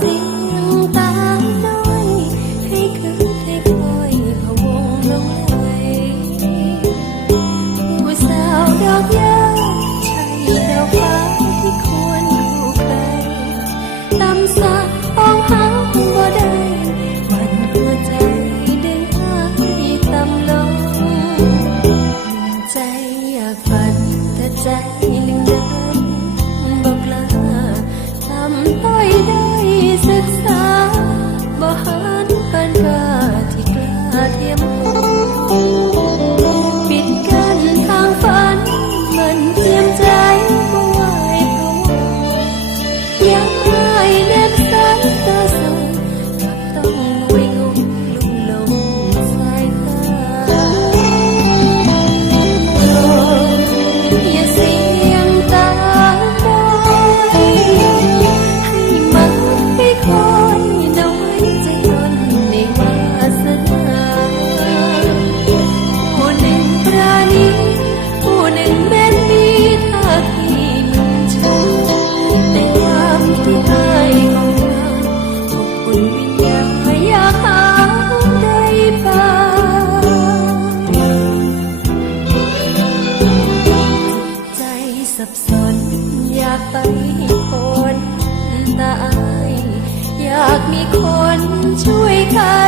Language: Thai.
see. คนช่วยกัน